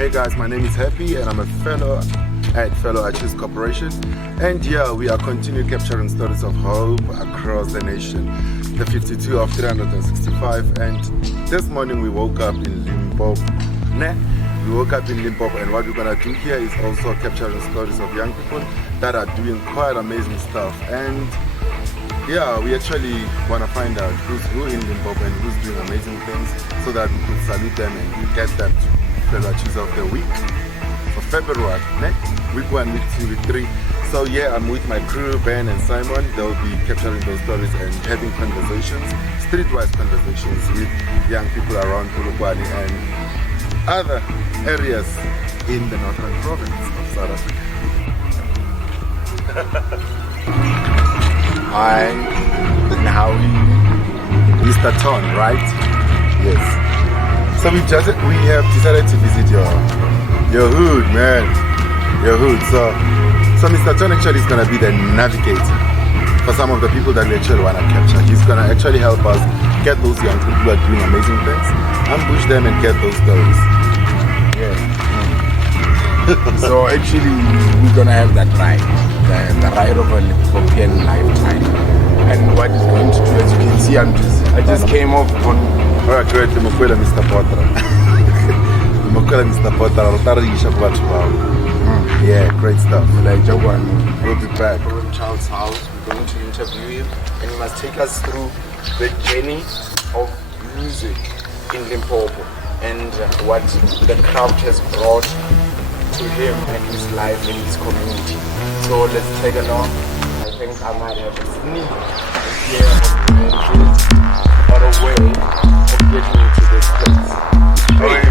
Hey guys, my name is Happy and I'm a fellow at Achoose Corporation, and yeah, we are continuing capturing stories of hope across the nation, the 52 of 365. And this morning we woke up in Limpopo. We woke up in Limpopo, and what we're gonna do here is also capturing stories of young people that are doing quite amazing stuff. And yeah, we actually want to find out who's who in Limpopo and who's doing amazing things, so that we could salute them and get them to fellow Achoose of the week for February, week 1, week 2, week 3. So yeah, I'm with my crew, Ben and Simon. They'll be capturing those stories and having conversations, streetwise conversations with young people around Polokwane and other areas in the northern province of South Africa. Hi, how are you? MrTorn, right? Yes. So we have decided to visit your hood, man. Your hood. So MrTorn actually is gonna be the navigator for some of the people that we actually wanna capture. He's gonna actually help us get those young people who are doing amazing things, ambush them and get those stories. Yeah. So actually we're gonna have that ride, the ride of a Limpopian lifetime. And what is going to do, as you can see, I just came off on. Alright, great. MrTorn Depotre. Yeah, great stuff. We'll be back. From Child's house, we're going to interview him, and he must take us through the journey of music in Limpopo and what the craft has brought to him and his life and his community. So let's take along. I think I might have a sneak idea or a way of getting into this place. Hey.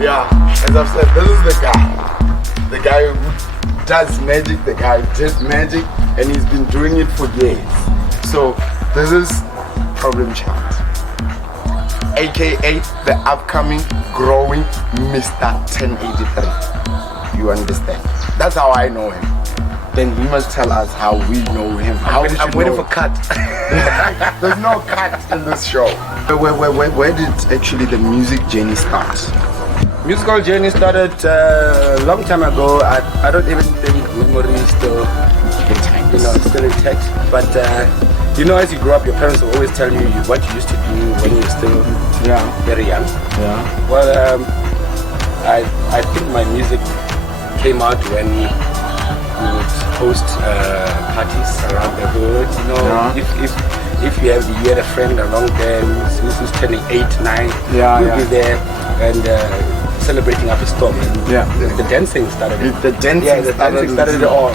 Yeah, as I've said, this is the guy who does magic, the guy who did magic, and he's been doing it for years. So this is Problem Child, aka the upcoming, growing Mr. 1083. You understand? That's how I know him. Then he must tell us how we know him. I'm waiting for cut. There's no cut in this show. Where did actually the music journey start? Musical journey started a long time ago. I don't even think memory is still intact. Still intact. But as you grow up, your parents will always tell you what you used to do when you were still very young. Yeah. Well, I think my music came out when we would host parties around the hood. If you had a friend along there who's turning 8, 9, we'll be there and celebrating up a storm. And the dancing started. The dancing started it all.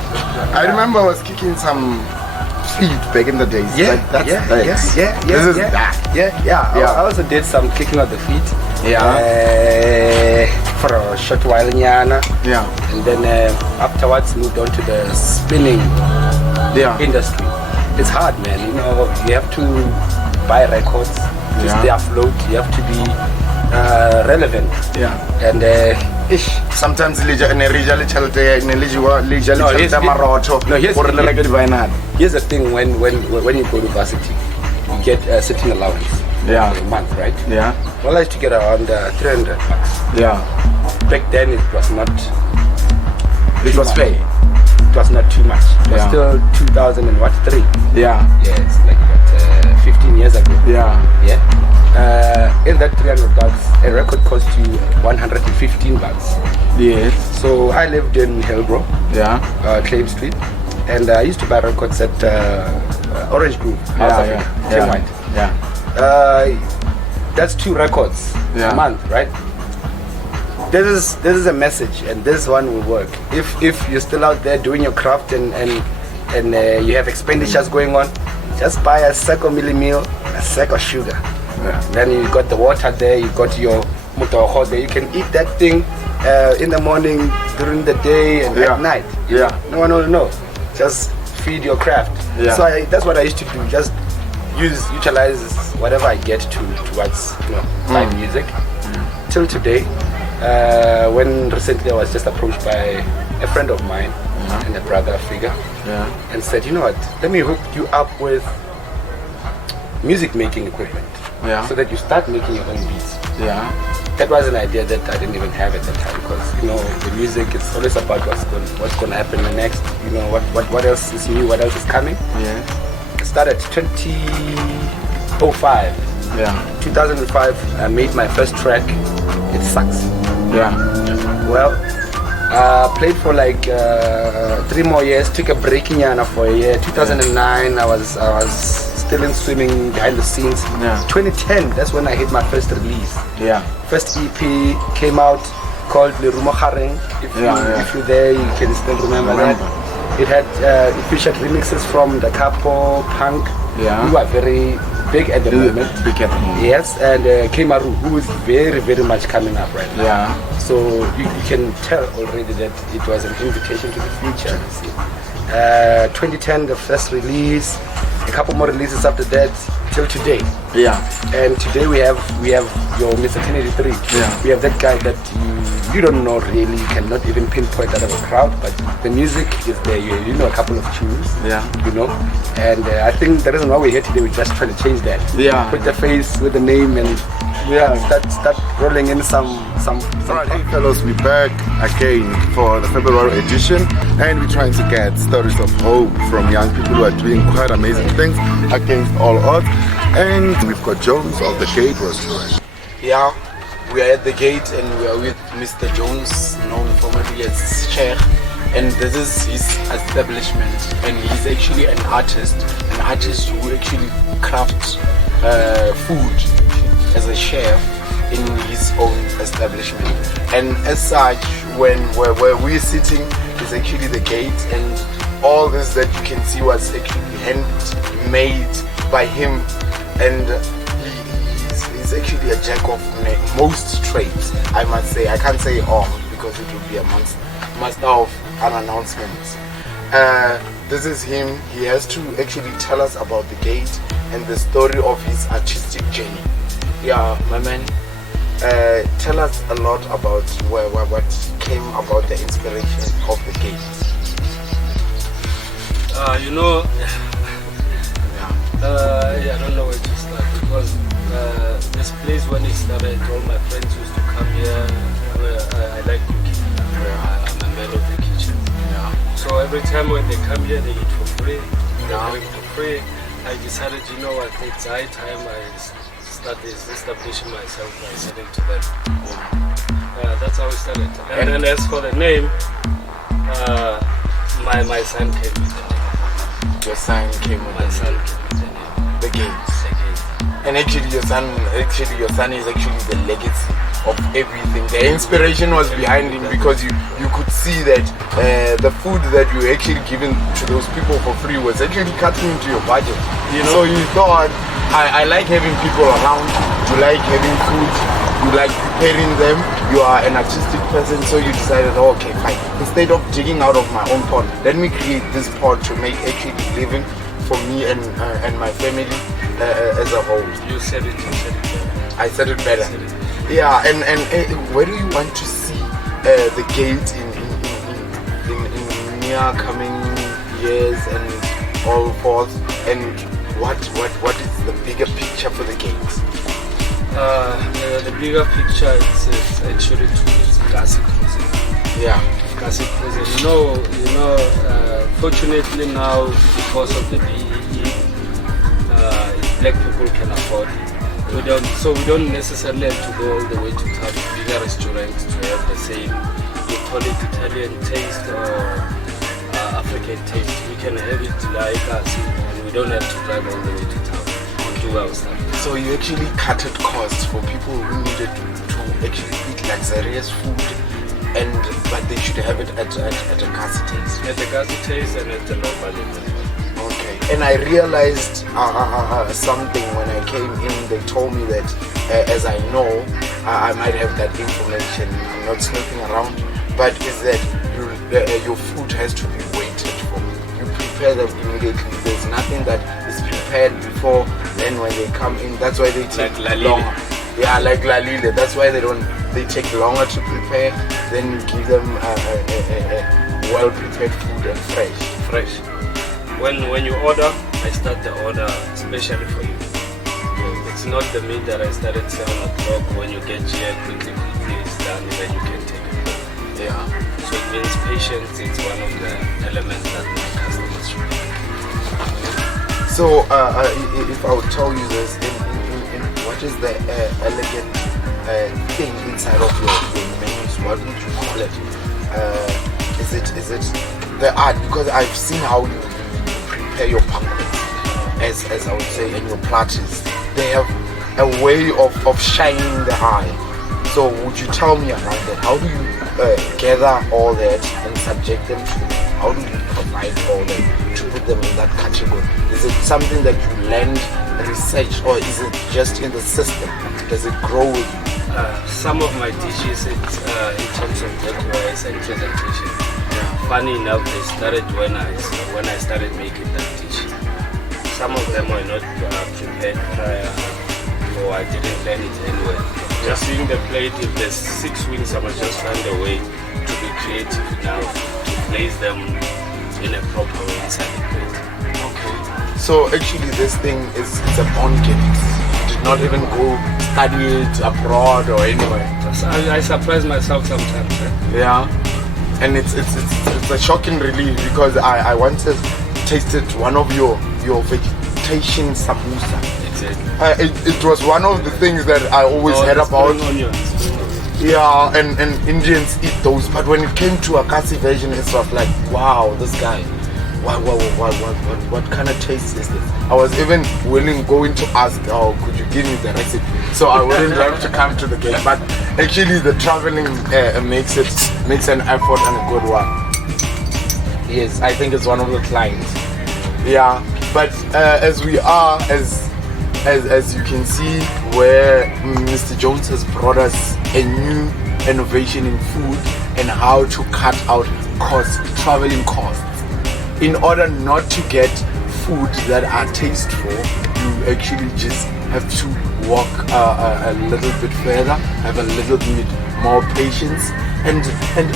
I remember I was kicking some feet back in the days. I also did some kicking of the feet. For a short while, and then afterwards moved on to the spinning industry. It's hard, man. You have to buy records to stay afloat. You have to be relevant. And sometimes here's the thing: when you go to varsity, you get a certain allowance a month, right? Well, I used to get around 300 bucks. Back then it was not. It was paid. It was not too much. It was still 2003. It's like 15 years ago. In that 300 bucks, a record cost you 115 bucks. So I lived in Hillbrow, Claim Street, and I used to buy records at Orange Grove, Tim White. That's 2 records a month, right? This is a message, and this one will work. If you're still out there doing your craft and you have expenditures going on, just buy a sack of meal, a sack of sugar. Then you got the water there, you got your mutoho there. You can eat that thing in the morning, during the day, and at night. No one will know. Just feed your craft. So that's what I used to do. Just utilize whatever I get towards my music. Till today, when recently I was just approached by a friend of mine and a brother figure, and said, you know what, let me hook you up with music making equipment, so that you start making your own beats. that was an idea that I didn't even have at that time, because you know the music, it's always about what's going to happen next. You know what else is new, what else is coming. Yeah. I started 2005. Yeah. 2005, I made my first track. It sucks. Yeah. Well, played for like 3 more years. Took a break in Yana for a year. 2009, I was still in swimming behind the scenes. Yeah. 2010, that's when I hit my first release. Yeah. First EP came out called Lerumo Hareng. If you're there, you can still remember that. It had it featured remixes from the Capo, Punk, who are very big at the moment. Big at the moment. Yes, and Kemaru, who is very, very much coming up right now. Yeah. So you can tell already that it was an invitation to the future. 2010, the first release, a couple more releases after that, till today. Yeah. And today we have your MrTorn Depotre. Yeah. We have that guy that you don't know really, you cannot even pinpoint out of a crowd, but the music is there. You know a couple of tunes. Yeah. You know, and I think the reason why we're here today, we're just trying to change that. Yeah. Put the face with the name and start rolling in some. Alright, hey fellows, we're back again for the February edition, and we're trying to get stories of hope from young people who are doing quite amazing things against all odds. And we've got Jones of the Gate Restaurant. Yeah, we are at the Gate and we are with Mr. Jones, known formerly as Sheikh, and this is his establishment, and he's actually an artist who actually crafts food as a chef in his own establishment. And as such, where we're sitting is actually the Gate, and all this that you can see was actually handmade by him, and he's actually a jack of most trades, I must say. I can't say all because it would be a master of announcements. This is him. He has to actually tell us about the Gate and the story of his artistic journey. Yeah, my man, tell us a lot about what came about the inspiration of the Gate. I don't know where to start, because this place, when it started, all my friends used to come here. I like cooking. I'm a man of the kitchen. Yeah. So every time when they come here, they eat for free. They drink for free. I decided, you know what, it's high time I started establishing myself by selling to them. That's how it started. And then as for the name, my son came with the name. Your son came with My son came with the name. the Gate. And actually your son is actually the legacy of everything. The inspiration was behind him, because you could see that the food that you actually given to those people for free was actually cutting into your budget. So you thought, I like having people around, you like having food, you like preparing them, you are an artistic person, so you decided, okay, fine. Instead of digging out of my own pot, let me create this pot to make actually living for me and my family as a whole. You said it better. I said it better. Yeah, and where do you want to see the Gate in near coming years and all forth? And what is the bigger picture for the Gate? The bigger picture is actually towards classic cuisine. Yeah. Classic cuisine. You know, fortunately now, because of the BEE, black people can afford it. We don't necessarily have to go all the way to town, bigger restaurants, to have the same, we call it Italian taste or African taste. We can have it like us, and we don't have to drive all the way to town and do our stuff. So you actually cutted costs for people who needed to actually eat luxurious food, but they should have it at a Kasi taste. At the Kasi taste and at the low budget as well. Okay. And I realized something when I came in. They told me that, as I know, I might have that information. I'm not snooping around, but is that your food has to be waited for. You prepare them immediately. There's nothing that is prepared before. Then when they come in, that's why they take longer. Yeah, like lalile. That's why they take longer to prepare. Then you give them well prepared food and fresh. When you order, I start the order especially for you. it's not the meat that I start at 7 o'clock. When you get here, quickly it's done, then you can take it home. Yeah. So it means patience. It's one of the elements that my customers should have. So if I would tell you this, in what is the elegant thing inside of your menus? What would you call it? Is it the art? Because I've seen how you prepare your pumpkins, as I would say, and your platters. They have a way of shining the eye. So would you tell me around that? How do you gather all that and subject them to? How do you provide all that to put them in that category? Is it something that you learned, research, or is it just in the system? Does it grow with you? Some of my dishes, it's in terms of decor-wise and presentation. Funny enough, they started when I started making that dish. Some of them were not prepared prior, or I didn't learn it anyway. Just seeing the plate, if there's 6 wings, I must just find a way to be creative enough to place them in a proper way inside the plate. Okay. So actually this thing it's a born gift. You did not even go study it abroad or anywhere. I surprise myself sometimes. Yeah. And it's a shocking relief because I once tasted one of your vegetation samosa. Exactly. It was one of the things that I always heard about. Yeah, and Indians eat those, but when it came to Akasi version, it was like, wow, this guy, what kind of taste is this? I was even willing going to ask, oh, could you give me the recipe? So I wouldn't have to come to the game. But actually, the traveling makes an effort and a good one. Yes, I think it's one of the clients. Yeah, but as we are, as you can see, where Mr. Jones has brought us a new innovation in food and how to cut out traveling costs. In order not to get food that are tasteful, you actually just have to walk a little bit further, have a little bit more patience, and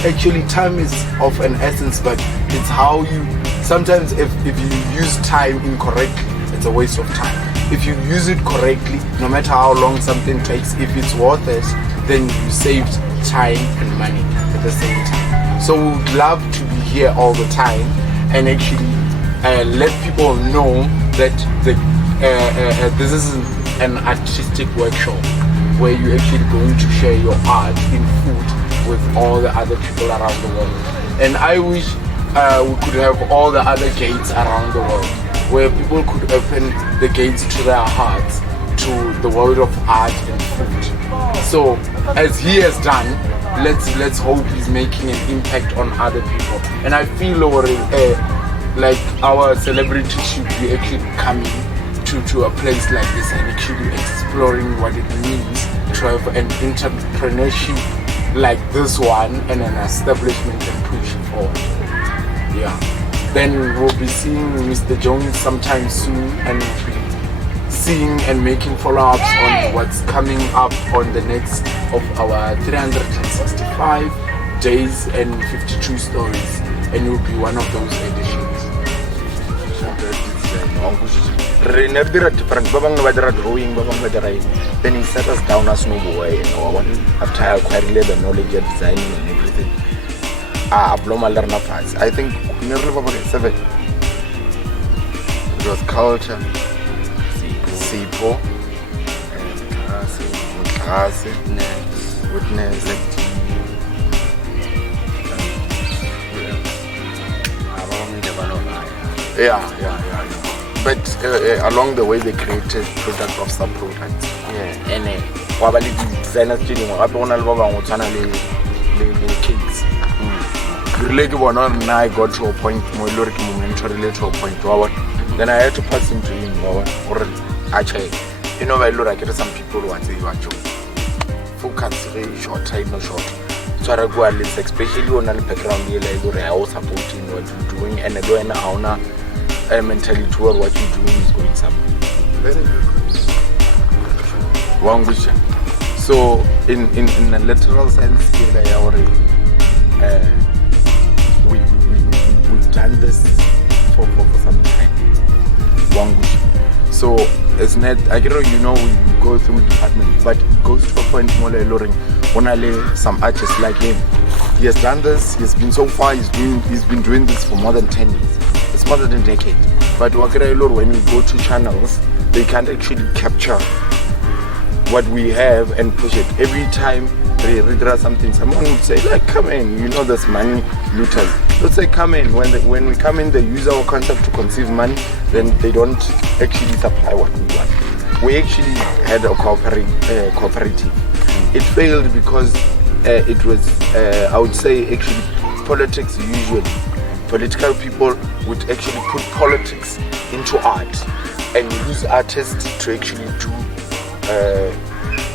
actually time is of an essence, but it's how you, sometimes if you use time incorrectly, it's a waste of time. If you use it correctly, no matter how long something takes, if it's worth it, then you saved time and money at the same time. So we would love to be here all the time and actually let people know that this is an artistic workshop where you're actually going to share your art in food with all the other people around the world. And I wish we could have all the other gates around the world where people could open the gates to their hearts to the world of art and food. So as he has done, let's hope he's making an impact on other people. And I feel like our celebrities should be actually coming to a place like this and actually exploring what it means to have an entrepreneurship like this one and an establishment and push forward. Yeah. Then we'll be seeing Mr. Jones sometime soon, and we'll be seeing and making follow-ups on what's coming up on the next of our 365 days and 52 stories, and it will be one of those editions. Then he set us down as no boy, after I acquired the knowledge of designing and everything. I think 7. It was culture, Sipo, witness, yeah. But along the way they created product of some products. Yeah. And designers cakes. Now I got to a point momentarily to a point. Then I had to pass him to him or actually, you know, I look like some people want to do focus very short time, no short. So I go at least, especially on the background, I was supporting what you're doing, and I go in a mentally toward what you're doing is going somewhere. Very good. One question. So in a literal sense, we've done this for some time. One question. So it's not, I get you know, we go through department, but it goes to a point more like Loring, some artists like him. He has done this, he's been so far, he's been doing this for more than 10 years. It's more than a decade. But when you go to channels, they can't actually capture what we have and push it. Every time they redraw something, someone would say, like, come in, you know, there's money looters. Let's say come in. When we come in, they use our concept to conceive money, then they don't actually supply what we want. We actually had a cooperative. It failed because it was, I would say, actually politics usually. Political people would actually put politics into art and use artists to actually do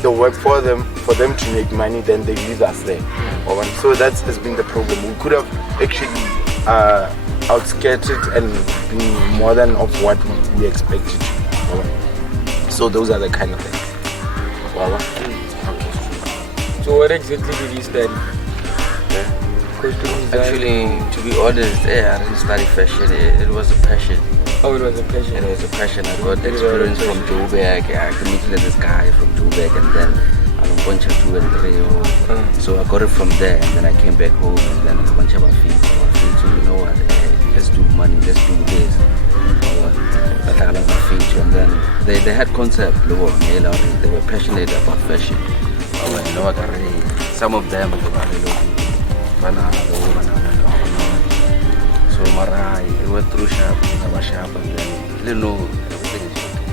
the work for them to make money, then they use us there. So that has been the problem. We could have actually outskirted and been more than of what we expected. So those are the kind of things. Okay. So what exactly did you study? Actually, to be honest, I didn't study fashion. It was a passion. Oh, it was a passion. It was a passion. I got experience from Joburg. I met this guy from Joburg, and then I went to 2 and 3. So I got it from there, and then I came back home, and then I went to my feet. So you know what? Let's do money. Let's do this. And then they had concept. They were passionate about fashion. Some of them. So Mara, we went through shop, and then you know everything is okay.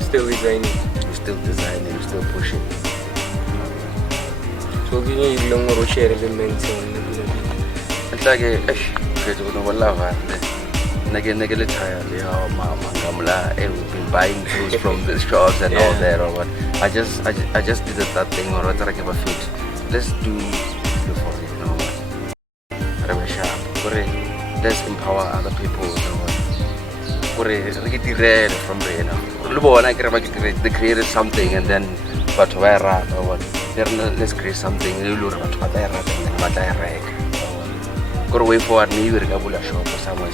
Still designing. We're still designing, we're still pushing. So can you long share elements It's like we've been buying clothes from the shops and all that or what. I just did that thing or rather give a fit. Let's do before you know what. Let's empower other people. They created something and then let's create something. Go away for a new shop or somewhere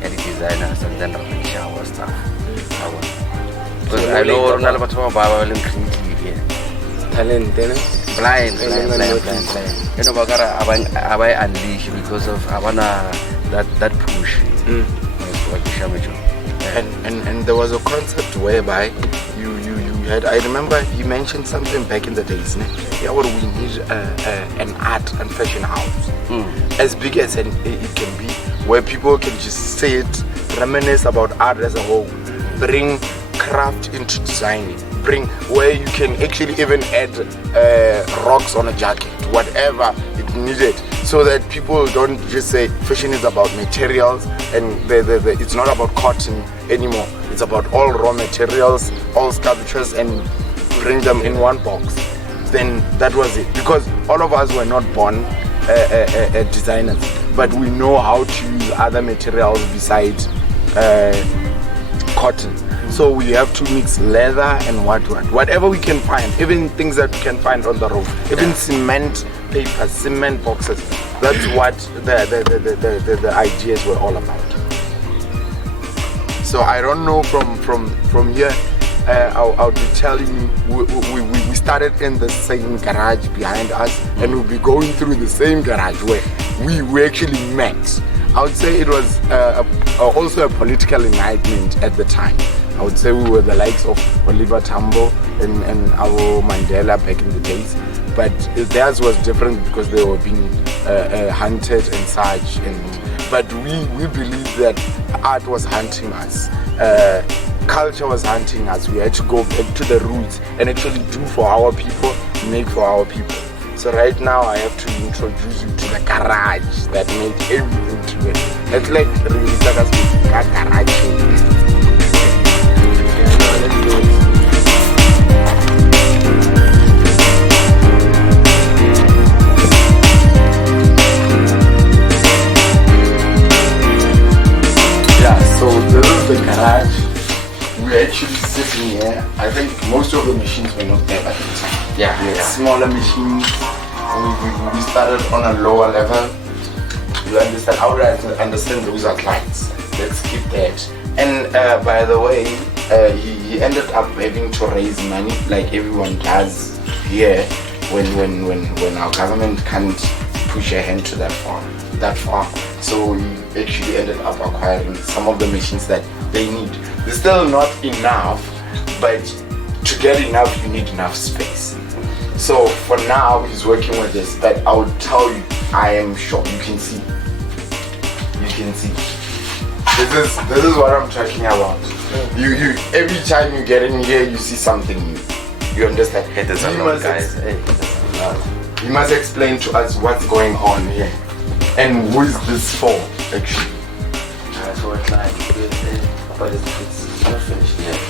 and the designers and then shower stuff. Because I know about creative here. Talent, Blind. You know, I unleash because of that push. And there was a concept whereby you had, I remember you mentioned something back in the days. Yeah, we need an art and fashion house as big as it can be, where people can just sit, reminisce about art as a whole, bring craft into designing, bring where you can actually even add rocks on a jacket, whatever it needed, so that people don't just say fashion is about materials and it's not about cotton anymore. It's about all raw materials, all sculptures, and bring them in one box. Then that was it, because all of us were not born designers, but we know how to use other materials besides cotton. So we have to mix leather and whatever we can find, even things that we can find on the road, even cement papers, cement boxes. That's what the ideas were all about. So I don't know from here. I'll be telling you, we started in the same garage behind us, and we'll be going through the same garage where we actually met. I would say it was also a political enlightenment at the time. I would say we were the likes of Oliver Tambo and our Mandela back in the days, but theirs was different because they were being hunted and such. But we believe that art was hunting us. Culture was hunting us. We had to go back to the roots and actually do for our people, make for our people. So right now I have to introduce you to the garage that made everything to it. It's like really garage. Yeah, so this is the garage. We're actually sitting here. I think most of the machines were not there at the time. Yeah. Smaller machines. We started on a lower level. You understand? I would understand those are clients. Let's keep that. And by the way, he ended up having to raise money like everyone does here when our government can't push a hand to that far. So he actually ended up acquiring some of the machines that they need. They're still not enough, but to get enough, you need enough space. So for now, he's working with this, but I would tell you, I am sure you can see. This is what I'm talking about. You every time you get in here, you see something new. You understand? Hey, there's a lot, guys. Hey, there's a lot. You must explain to us what's going on here and who is this for, actually. So we're trying to do it, but it's not finished yet.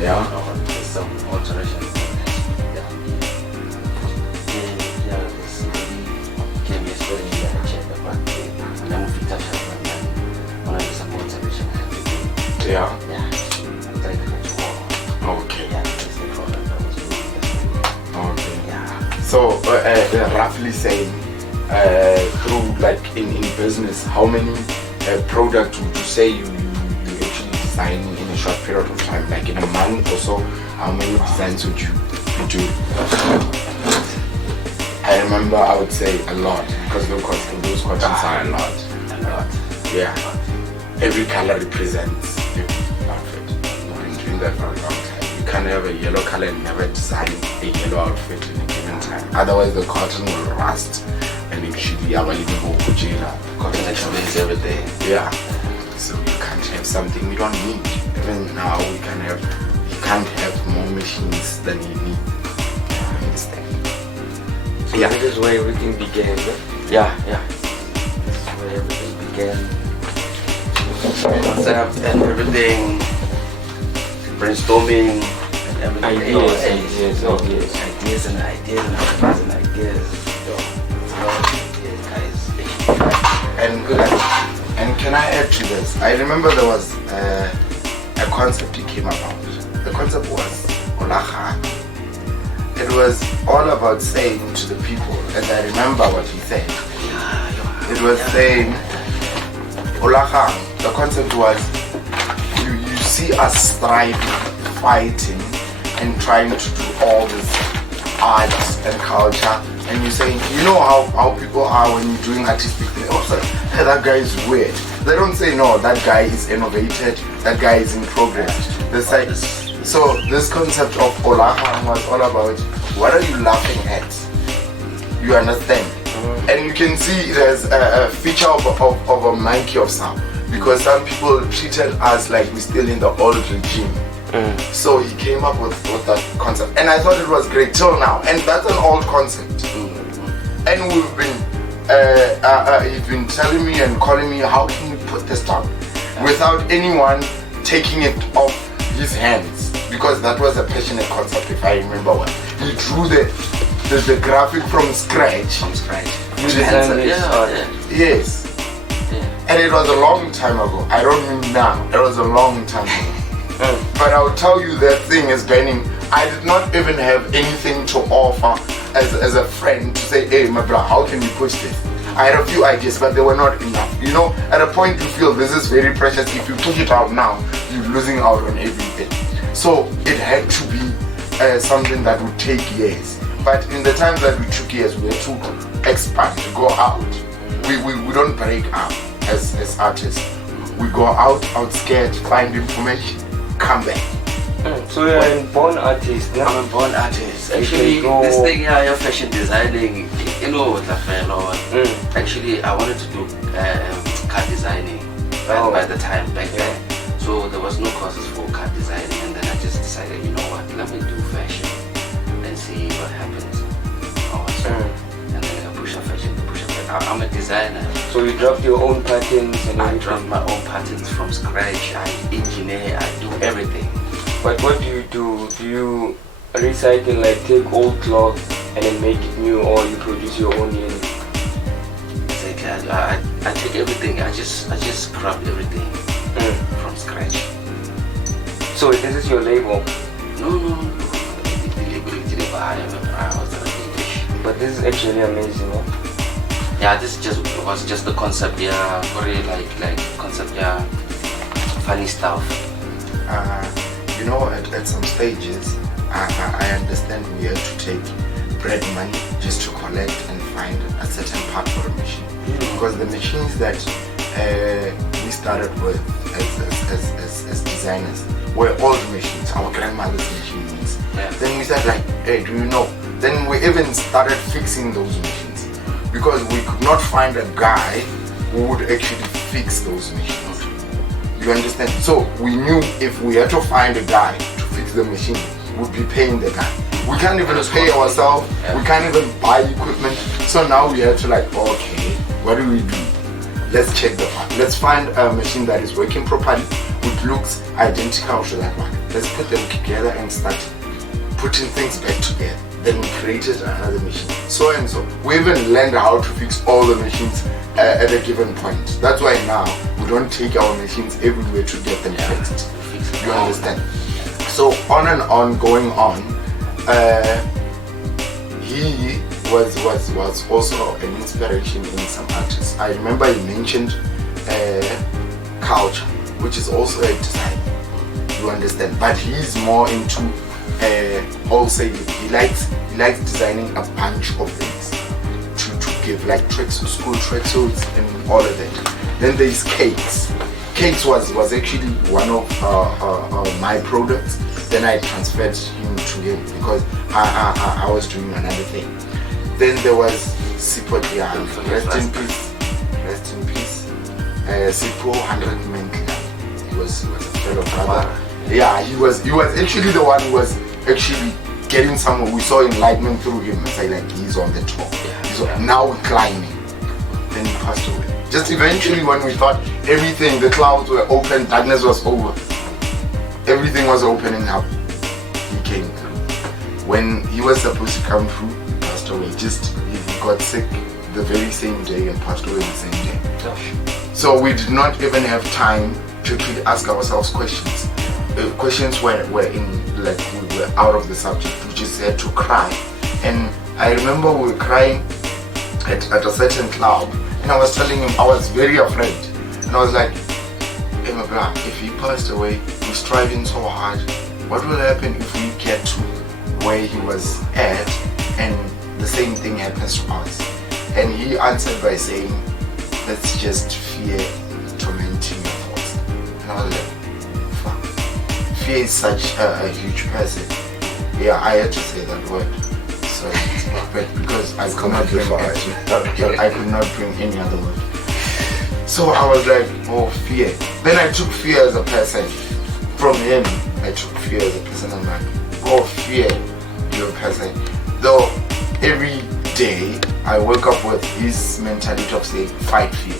Yeah. There's some alterations. This came yesterday and I checked the back and then we touched up and then one of the some alteration I had to do. Yeah. Yeah. Like tomorrow. Okay. Yeah, that's the problem I was doing. Okay. Yeah. So roughly saying, through like in business, how many products would you say you actually design in a short period of time, like in a month or so? How many designs would you do? I remember I would say a lot because those cottons are a lot. A lot. Yeah. Every color represents the outfit. I've been doing that for a long time. You can't have a yellow color and never design a yellow outfit in a given time. Otherwise the cotton will rust and actually Cotton explains everything. yeah. So you can't have something we don't need. Even now you can't have more machines than you need. I understand. So this is where everything began, right? Yeah. This is where everything began. Concept and everything. Brainstorming and everything. Ideas and ideas. And can I add to this? I remember there was a concept he came about. The concept was Olacha. It was all about saying to the people, and I remember what he said. It was saying, Olacha, the concept was, you see us striving, fighting, and trying to do all this art and culture, and you say, you know how people are when you're doing artistic things. Also, hey, that guy is weird. They don't say, no, that guy is innovated, that guy is in progress. Like, so this concept of Olaha was all about, what are you laughing at? You understand? And you can see there's a feature of a monkey of some, because some people treated us like we're still in the old regime. So he came up with that concept, and I thought it was great till now. And that's an old concept. And we've been, he's been telling me and calling me, how can you put this down without anyone taking it off his hands? Because that was a passionate concept, if I remember well. He drew the graphic from scratch. You designed it? Yes. And it was a long time ago. I don't mean now. It was a long time ago. But I'll tell you that thing is burning. I did not even have anything to offer as a friend to say, hey, my brother, how can we push this? I had a few ideas, but they were not enough. You know, at a point you feel this is very precious. If you push it out now, you're losing out on everything. So it had to be something that would take years. But in the time that we took years, we had to expand, to go out. We don't break up as artists. We go out scared, find information, come back. So you're a born artist now? I'm a born artist. Actually, this thing here, your fashion designing, you know what I feel. Actually, I wanted to do car designing by the time back then. So there was no courses for car designing, and then I just decided, you know what, let me do fashion and see what happens. And then I push a fashion. I'm a designer. So you dropped your own patterns and everything? I dropped my own patterns from scratch. I engineer, I do everything. But what do? Do you recycle, like take old cloth and then make it new, or you produce your own unit? I take everything. I just scrap everything from scratch. So this is your label? No. But this is actually amazing, huh? Yeah, this was just the concept, very like concept, funny stuff. you know, at some stages, I understand we had to take bread money just to collect and find a certain part for a machine. Because the machines that we started with as designers were old machines, our grandmother's machines. Then we said like, hey, do you know? Then we even started fixing those machines because we could not find a guy who would actually fix those machines. You understand? So we knew if we had to find a guy to fix the machine, we'd be paying the guy. We can't even pay ourselves, we can't even buy equipment. So now we have to like, okay, what do we do? Let's check the part. Let's find a machine that is working properly, which looks identical to that one. Let's put them together and start putting things back together. Then we created another machine. So and so. We even learned how to fix all the machines at a given point. That's why now we don't take our machines everywhere to get them fixed. You understand? So on and on, going on, he was also an inspiration in some artists. I remember he mentioned culture, which is also a design. You understand? But he's more into also he likes designing a bunch of things to give like school tracksuits and all of that. Then there's Cakes. Cakes was actually one of my products. Then I transferred him to him because I was doing another thing. Then there was Sipotian, rest in peace. Sipo 100 Men Club. He was a fellow brother. Yeah, he was actually the one who was actually getting somewhere. We saw enlightenment through him. It's like he's on the top. He's now climbing. Then he passed away. Just eventually when we thought everything, the clouds were open, darkness was over, everything was opening up, he came through. When he was supposed to come through, he passed away. He got sick the very same day and passed away the same day. So we did not even have time to actually ask ourselves questions. Questions were in, like, we were out of the subject. We just had to cry. And I remember we were crying at a certain club, and I was telling him I was very afraid. And I was like, hey my brother, if he passed away, we're striving so hard. What will happen if we get to where he was at and the same thing happens to us? And he answered by saying, let's just fear tormenting your thoughts. And I was like, fuck. Fear is such a huge person. Yeah, I had to say that word. So, but because I could not bring any other word. So I was like, oh, fear. Then I took fear as a person. From him, I took fear as a person. I'm like, oh, fear, you're a person. Though every day I wake up with his mentality of saying, fight fear.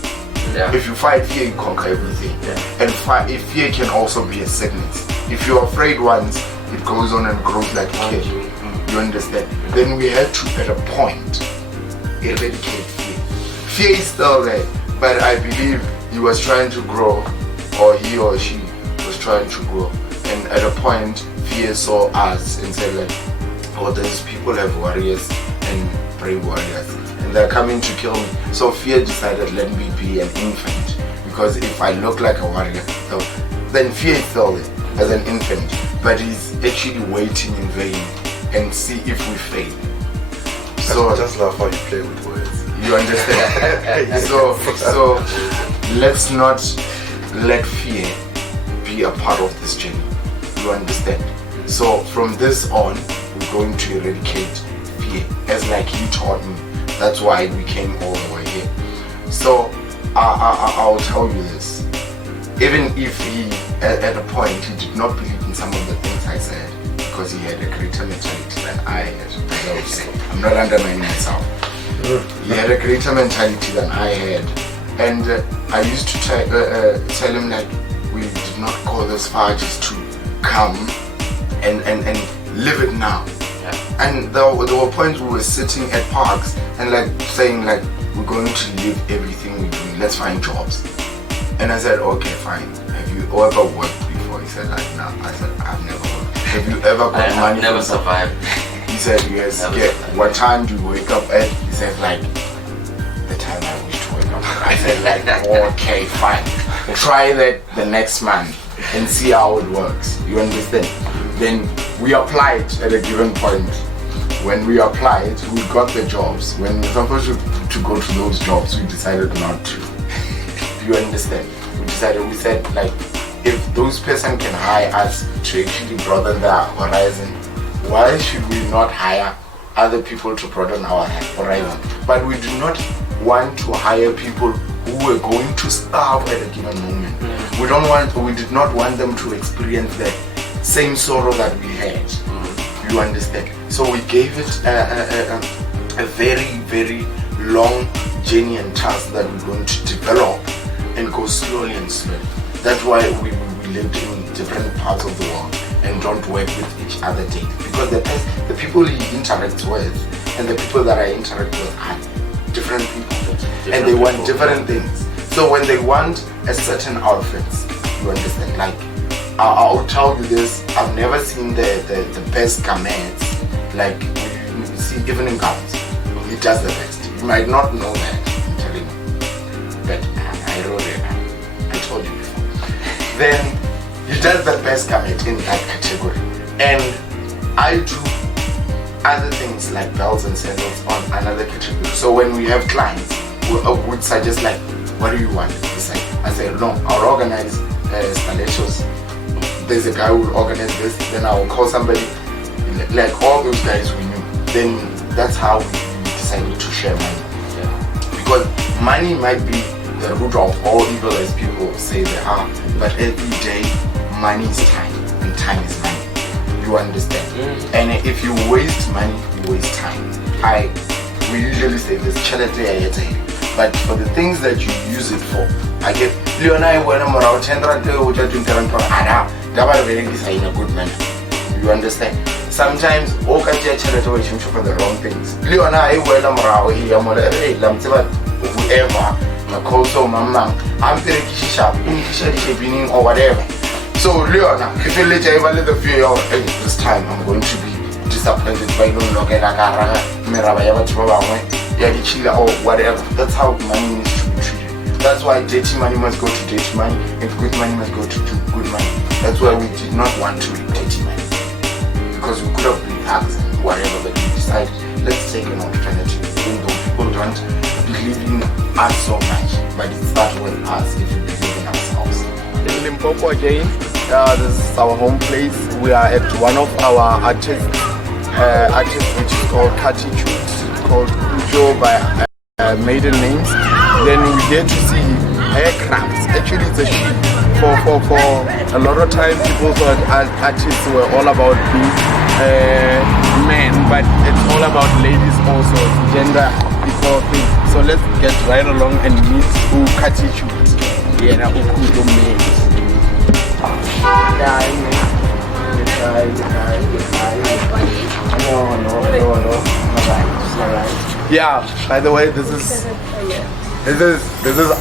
Yeah. If you fight fear, you conquer everything. Yeah. And fear can also be a sickness. If you're afraid once, it goes on and grows like a kid. You understand? Then we had to, at a point, eradicate fear. Fear is still there, but I believe he was trying to grow, or he or she was trying to grow. And at a point, fear saw us and said like, oh, these people have warriors and brave warriors, and they're coming to kill me. So fear decided, let me be an infant, because if I look like a warrior, then fear is still there as an infant, but he's actually waiting in vain and see if we fail. So I just love how you play with words. You understand? so let's not let fear be a part of this journey. You understand? So from this on, we're going to eradicate fear, as like he taught me. That's why we came all the way here. So I'll tell you this. Even if he, at a point, he did not believe in some of the things I said, because he had a greater mentality than I had. I'm not undermining myself. He had a greater mentality than I had. And I used to tell him like, we did not go this far just to come and live it now. Yeah. And there were points we were sitting at parks and like saying like, we're going to leave everything we're doing, let's find jobs. And I said, okay, fine. Have you ever worked before? He said like, no. I said, I've never worked. Have you ever got money? I've never survived. He said, yes. Yeah. What time do you wake up at? He said like, the time I wish to wake up. I said like, okay, fine. try that the next month and see how it works. You understand? Then we applied at a given point. When we applied, we got the jobs. When we were supposed to go to those jobs, we decided not to. You understand? We said like, if those person can hire us to actually broaden their horizon, why should we not hire other people to broaden our horizon? But we do not want to hire people who were going to starve at a given moment. We did not want them to experience the same sorrow that we had. You understand? So we gave it a very, very long journey and task that we're going to develop and go slowly and slowly. That's why we live in different parts of the world and don't work with each other daily. Because the people he interacts with and the people that I interact with are different people. And they want different things. So when they want a certain outfit, you understand, like, I'll tell you this, I've never seen the best garments, like, you see evening gowns. He does the best. You might not know that, I'm telling you. But I wrote it, I told you before. Then, he does the best garment in that category. And I do other things like belts and sandals on another category. So when we have clients, we would suggest like, what do you want? I say, no, I'll organize stilettos. There's a guy who will organize this. Then I will call somebody, like all those guys we knew. Then that's how we decided to share money. Because money might be the root of all evil, as people say they are. But every day, money is time, and time is money. You understand? And if you waste money, you waste time. We usually say this, but for the things that you use it for, I get Leona when I'm around 10 rand, which are 20 rand per hour. That is in a good manner. You understand? Sometimes all can get for the wrong things. Leona when I'm around here, I'm whoever, my also mama, I'm very sharp, in or whatever. So Leona, if you let the fear of this time, I'm going to be disappointed by no longer or whatever. That's how money needs to be treated. That's why dirty money must go to dirty money and good money must go to good money. That's why we did not want to read dirty money. Because we could have been thugs and whatever, but we decided, let's take an alternative. Even though people don't believe in us so much, but it starts with us if we believe in ourselves. In Limpopo again, this is our home place. We are at one of our artists which is called Catitude, called Ujo by maiden names. Then we get to see hair crafts. Actually, it's a she. For a lot of time, people thought artists were all about being men, but it's all about ladies also, gender equal thing. So let's get right along and meet who Catitude. Yeah, who makes. No. Yeah, by the way, this is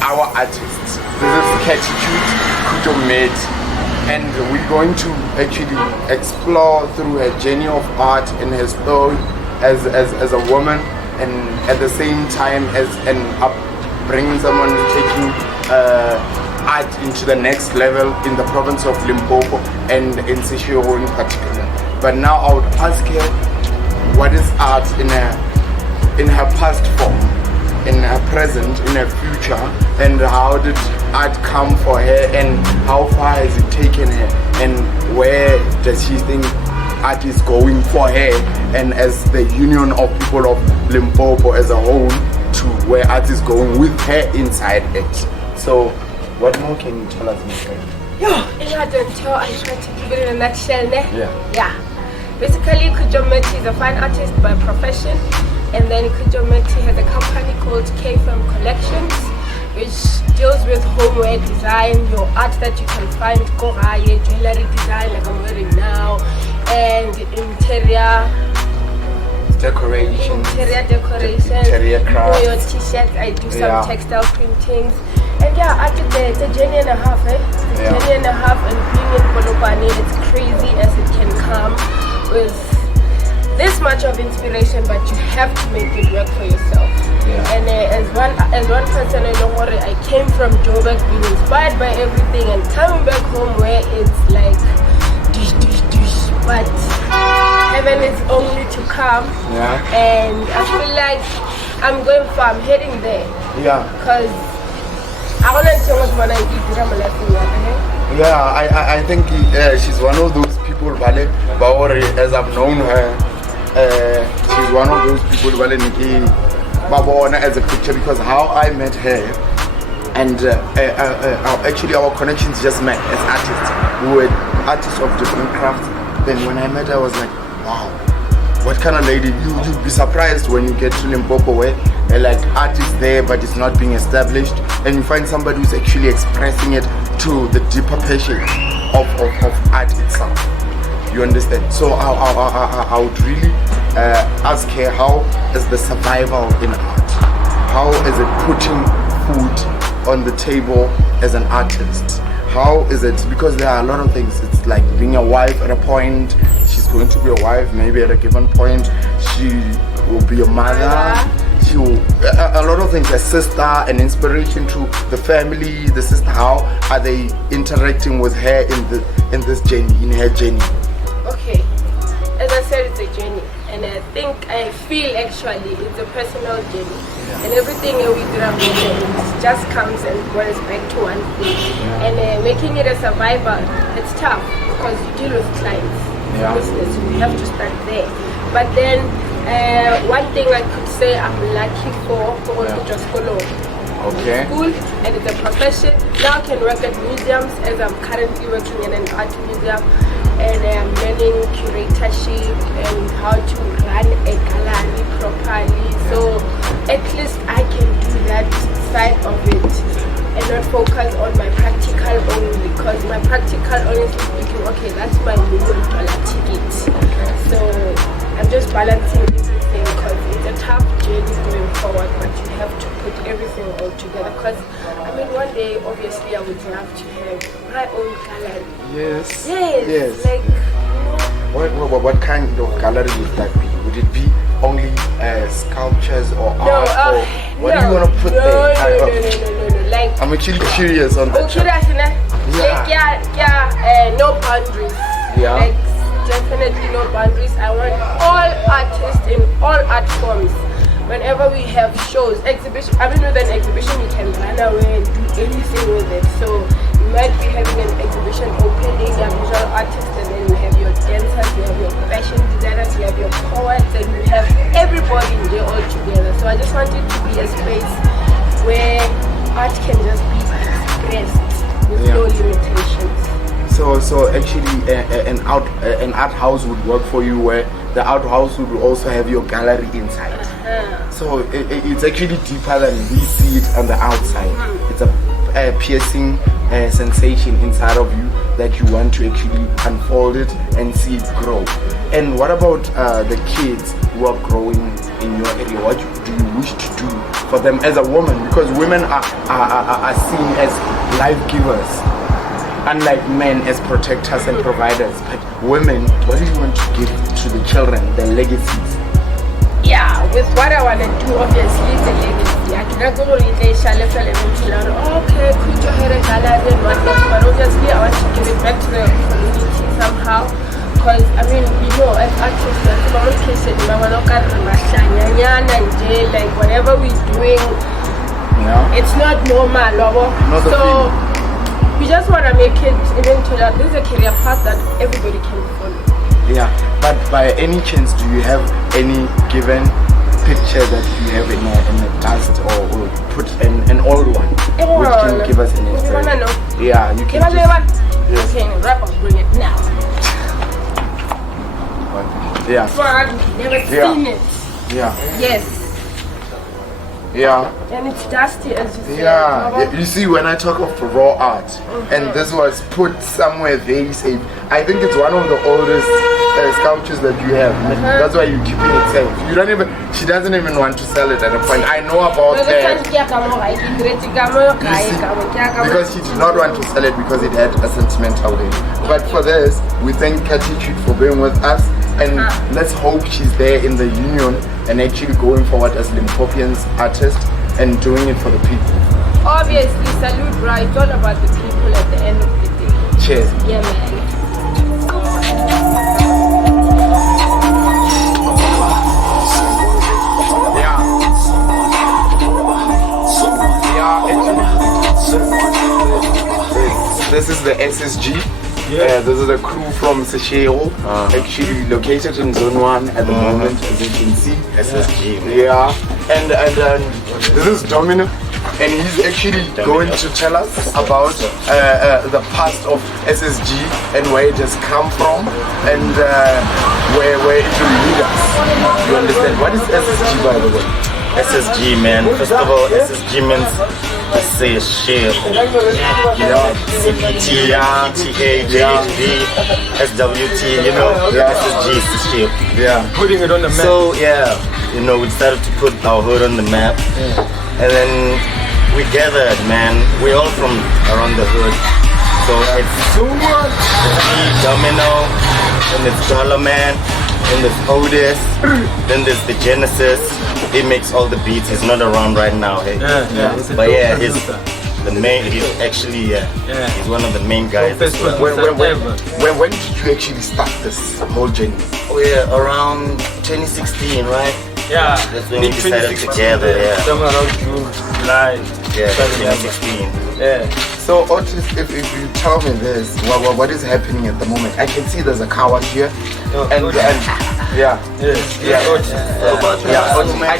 our artist. This is Catitude Kutomate, and we're going to actually explore through her journey of art and her story as a woman, and at the same time as an bringing someone taking art into the next level in the province of Limpopo and in Seshego in particular. But now I would ask her, what is art in her past form, in her present, in her future, and how did art come for her, and how far has it taken her, and where does she think art is going for her, and as the union of people of Limpopo as a whole, to where art is going with her inside it. So what more can you tell us, my friend? I don't tell, I try to give it in a nutshell. Yeah. Basically, Kujometi is a fine artist by profession, and then Kujometi has a company called K-Film Collections, which deals with homeware design, your art that you can find, koraye, jewelry design like I'm wearing now, and interior decoration, interior crafts, your t-shirts. I do some textile printings, and I did the journey and a half. Journey and a half, and being in Polokwane, it's crazy as it can come with this much of inspiration, but you have to make it work for yourself. And as one person I know what I came from Joburg being inspired by everything and coming back home where it's like dish, but heaven is only to come. And I feel like I'm heading there. Because I want to tell what I did. I think she's one of those people, Vale Baori, as I've known her. She's one of those people, Vale Niki Babona, as a picture, because how I met her and actually our connections just met as artists. We were artists of different crafts. Then when I met her, I was like, wow, what kind of lady? You'd be surprised when you get to Limpopo where like artists there but it's not being established, and you find somebody who's actually expressing it to the deeper passion of art itself. You understand? So I would really ask her, how is the survival in art? How is it putting food on the table as an artist? How is it? Because there are a lot of things. It's like being a wife at a point. She's going to be a wife maybe at a given point. She will be a mother. She will, a lot of things. A sister, an inspiration to the family. The sister, how are they interacting with her in this journey, in her journey? Okay, as I said, it's a journey, and I feel actually it's a personal journey, and everything we do it just comes and boils back to one thing. And making it a survivor, it's tough because you deal with clients, business, so you have to start there. But then one thing I could say I'm lucky for just school, and it's a profession. Now I can work at museums, as I'm currently working in an art museum. And I'm learning curatorship and how to run a gallery properly. So at least I can do that side of it and not focus on my practical only, because my practical, honestly speaking, okay, that's my $1 million ticket. So I'm just balancing everything because it's a tough journey going forward, but you have to put everything all together. Because I mean, one day obviously I would love to have my own gallery. Yes. Like, what kind of gallery would that be? Would it be only sculptures or art? What do you want to put there? No. Like, I'm actually curious on that. No boundaries. Like, definitely no boundaries. I want all artists in all art forms. Whenever we have shows, exhibition, I mean, with an exhibition you can run away and do anything with it. So you might be having an exhibition opening, you have visual artists, and then you have your dancers, you have your fashion designers, you have your poets, and you have everybody there all together. So I just want it to be a space where art can just be expressed with no limitations. So actually an art house would work for you, where the art house would also have your gallery inside. So it's actually deeper than we see it on the outside. It's a piercing sensation inside of you that you want to actually unfold it and see it grow. And what about the kids who are growing in your area? What do you wish to do for them as a woman? Because women are seen as life givers, unlike men as protectors and providers. But women, what do you want to give to the children, their legacies? Yeah, with what I want to do, obviously, the legacy. I cannot go to the Shalefel and okay, could you hear a gallery and whatnot? But obviously, I want to give it back to the community somehow. Because, I mean, you know, as artists, like whatever we're doing, it's not normal. So, we just want to make it even to that. This is a career path that everybody can follow. Yeah, but by any chance, do you have any given picture that you have in the past, or will put an old one, which can give us an inspiration? Yeah, you can. Okay, wrap up, bring it now. Yeah. Never seen it. Yeah. Yes. Yeah. And it's dusty, as you say. Yeah. You see, when I talk of raw art, and this was put somewhere very safe, I think it's one of the oldest sculptures that you have. That's why you're keeping it safe. You don't even. She doesn't even want to sell it at a point. I know about that. Because she did not want to sell it because it had a sentimental value. But for this, we thank Katitude for being with us. And let's hope she's there in the union and actually going forward as Limpopians artists and doing it for the people. Obviously, salute, bro. It's all about the people at the end of the day. Cheers. Yeah, man. This is the SSG. This is the crew from Seychelles, actually located in Zone 1 at the moment, as you can see. SSG. Yeah, and this is Domino, and he's actually going to tell us about the past of SSG and where it has come from and where it will lead us. You understand? What is SSG, by the way? SSG, man. First of all, SSG means say share. CPT, TAJHD, SWT, you know, SSG is the share. Yeah. Putting it on the map. So, yeah, you know, we started to put our hood on the map. And then we gathered, man. We're all from around the hood. So it's Domino, and it's Dollar Man, and there's Otis, then there's the Genesis. He makes all the beats. He's not around right now, hey. But yeah, he's the main. He's actually he's one of the main guys. When did you actually start this whole journey? Oh yeah, around 2016, right? Yeah, That's when we decided together. Yeah, somewhere around June, July. yeah, 2016. Yeah. So Otis, if you tell me this, what is happening at the moment? I can see there's a car wash here, and Otis, I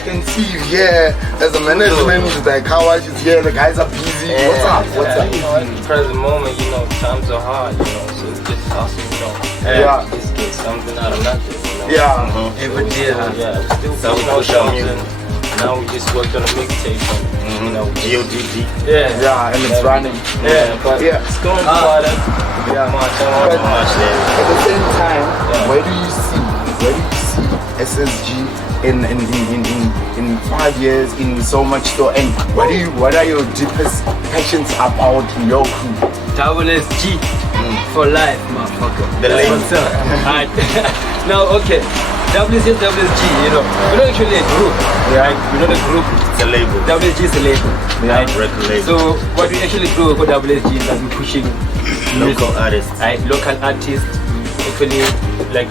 can see you here. There's a management, the car wash is here. The guys are busy. What's up? At the present moment, you know, times are hard, you know, so it's just hustle, you know. Just get something out of nothing, you know. Every day, we still putting out something. Now we just worked on a mixtape, you know. GODD. Yeah, and it's running. But it's going quite up. But at the same time, where do you see SSG in 5 years, in so much store, and what are your deepest passions about your crew? Double SG for life, motherfucker. The label. Alright. Now, okay. WSG, you know, we're not actually a group, right? We're not a group. It's a label. WSG is a label, right? Record label. So what we actually do for WSG is that we're pushing Local artists. right? Local artists, actually, like,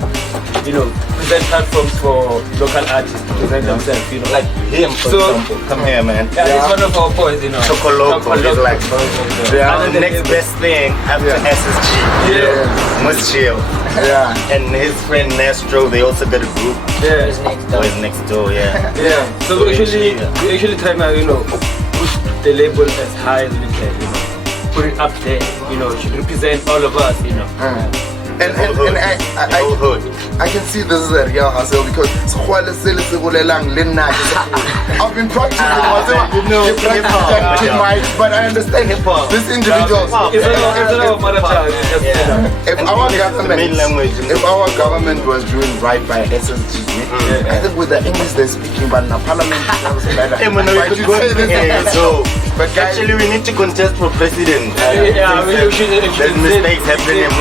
you know, present platforms for local artists to present themselves, you know, like Him, for example. Come here, man. he's one of our boys, you know. Choco Loco. He's like the next best thing after SSG. Must chill. And his friend Nestro, they also got a group. He's Next door, So we actually try to, you know, push the label as high as we can, you know. Put it up there, you know, should represent all of us, you know. And I can see this is a real hustle because I've been practicing but I understand this individual. If our government was doing right by SSG, I think with the English they're speaking, but in the parliament but actually we need to contest for president. There's mistakes happening in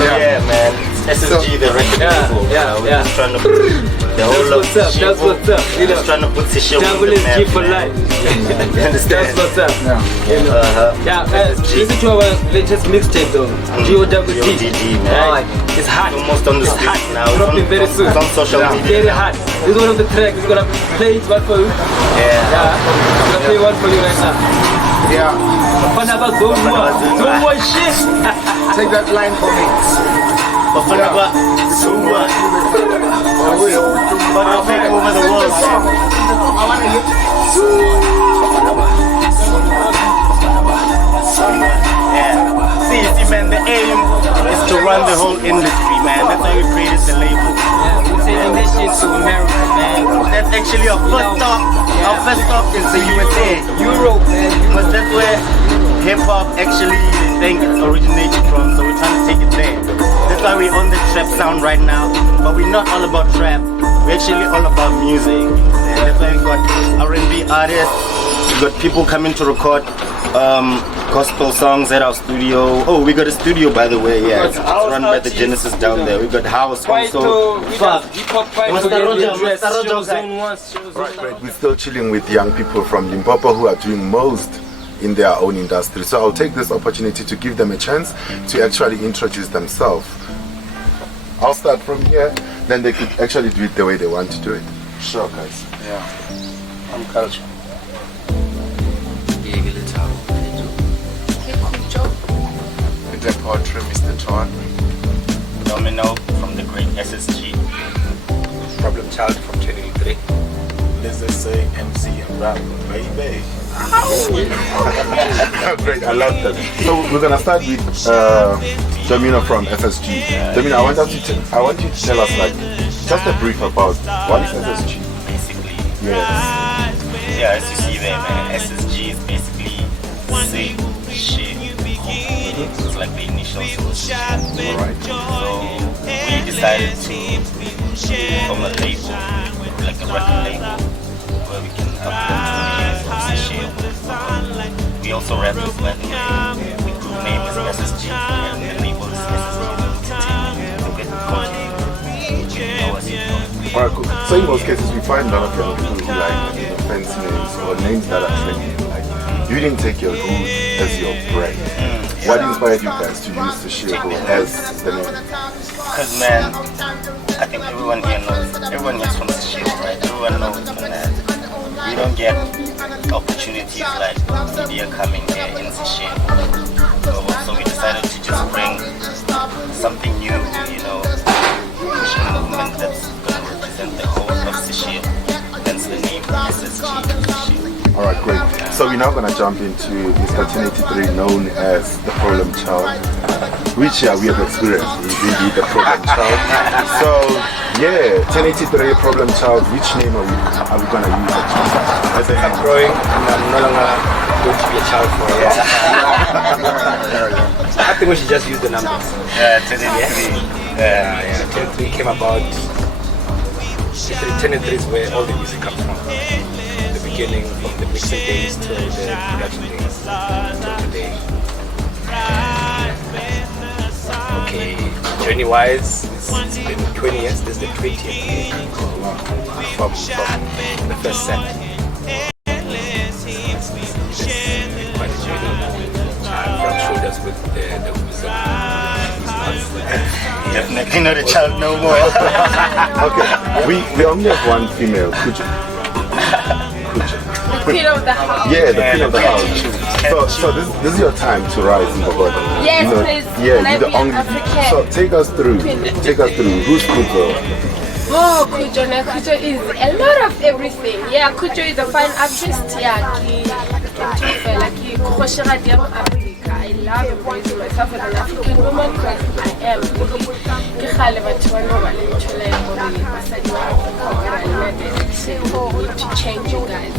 Yeah, man. SSG, the record people. We're just trying to the whole That's what's up. You know, just trying to put Seychelles on double the map, SG for man. life. You understand? That's what's up. You know. Listen to our latest mixtape though. GODD, man. It's hot. Almost on the streets now. Dropping very soon. It's on social media. Very hot. This is one of the tracks. We're gonna play one for you. Yeah. We're gonna play one for you right now. Fun about don't more shit. Take that line for me. Take over the world. See, man, the aim is to run the whole industry, man. That's why we created the label. We're taking this shit to America, man. That's actually our first stop. Our first stop is the USA. Europe, man. Because that's where hip-hop actually, they think it's originated from, so we're trying to take it there. That's why we're on the trap sound right now, but we're not all about trap. We're actually all about music. And that's why we got R&B artists, We got people coming to record gospel songs at our studio. Oh, we got a studio, by the way. Yeah, it's run by the Genesis down there. We got house also. Right, great. We're still chilling with young people from Limpopo who are doing most in their own industry. So I'll take this opportunity to give them a chance to actually introduce themselves. I'll start from here, then they could actually do it the way they want to do it. Sure, guys. Yeah. I'm Culture. Depotre, MrTorn. Domino from the great SSG. Problem Child from Channel 3. Let's just say MC and rap, baby. Great, I love that. So we're gonna start with Domino from FSG. Domino, I want you to tell us like just a brief about what is FSG. Basically. Yes. Yeah, as you see there, man, SSG is basically say, shit. It's like the initial solution. Alright. So we decided to form a label, like a record label, where we can upload the names of Seychelles. We also rap as well. The group name is SSG and the label is SSG. Alright, cool. So in most cases we find a lot of young people who like fancy names or names that are trendy. Like you didn't take your hood as your brand. What inspired you guys to use the Shego as the name? Because man, I think everyone here is from Seychelles, right? Everyone knows that we don't get opportunities like media coming here in Seychelles. So we decided to just bring something new, you know, push a movement that's going to represent the whole of Seychelles. Hence the name SSG. Alright, great. So we're now gonna jump into Mr. 1083, known as the Problem Child, which we have experienced is indeed the Problem Child. So yeah, 1083 Problem Child, which name are we gonna use as a I'm growing and I'm no longer going to be a child for a while. I think we should just use the numbers. Yeah, 1083. Yeah, 1083 came about. 1083 is where all the music comes from. The beginning, from the mixing days to the production days till today. Okay, journey wise, it's been 20 years. This is the 20th year from the first set. It's been quite a journey. I've rubbed shoulders with the wisdom. Definitely not a child no more. Okay, we only have one female, Kuja. The queen of the house. Yeah, the queen of the house. So this is your time to rise in the body. Yes, you know, please. Yeah, Let you're the me only. African. So take us through. Who's Kujo? Oh, Kujo is a lot of everything. Yeah, Kujo is a fine artist. Yeah, I love embracing myself as an African woman because I am. To change you guys.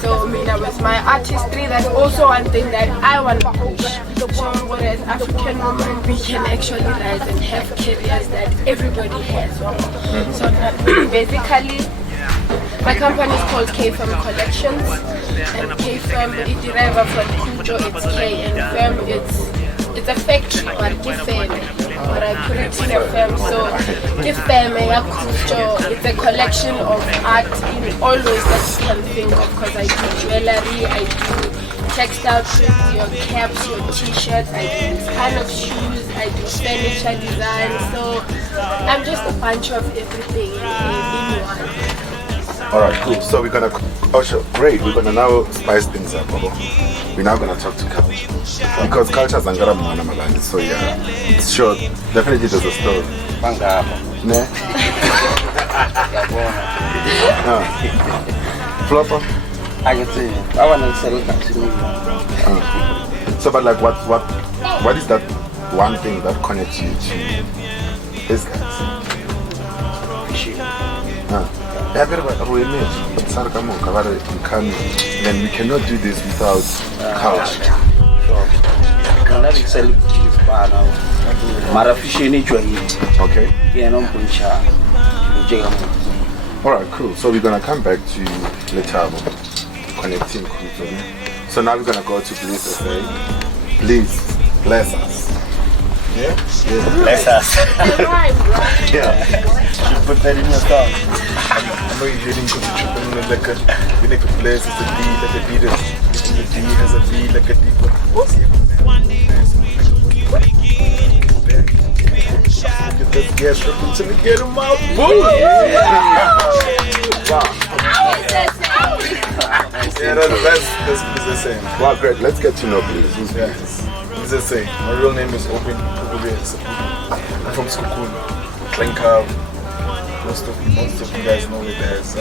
So with my artistry, that's also one thing that I want to push. So as African women, we can actually rise and have careers that everybody has. So basically, my company is called K-Firm Collections, and K-Firm, it derives from Kujo, it's K, and Firm, it's a factory, but K-Firm, but I put it in a firm. So K-Firm, it's a collection of art in all ways that you can think of, because I do jewelry, I do textile prints, your caps, your t-shirts, I do kind of shoes, I do furniture design, so I'm just a bunch of everything in one. Alright, cool. So we're gonna, great. We're gonna now spice things up. We're now gonna talk to culture because culture is Angara Mwana Malani. So yeah, it's short. Definitely there's a story. Ne? Flopper. I can say I want to sell So, but like, what is that one thing that connects you to these guys? Then we cannot do this without culture. Okay. Alright, cool. So we're gonna come back to Letabo. connecting people. So now we're gonna go to Bliss SA. Please bless us. Yeah? Bless us. Yeah. You put that in your song. I know you're hearing because you're tripping on the liquor. You make a bless, it's a B, like a B, the D has a V, like a D. Yes, until we get him out. Yeah, that's the best. That's the same. Wow, great. Let's get to know Bliss. Who's Yeah, Bliss? it's the same. My real name is Open Kukube. I'm from Skukun, Klenka. Most of you guys know it as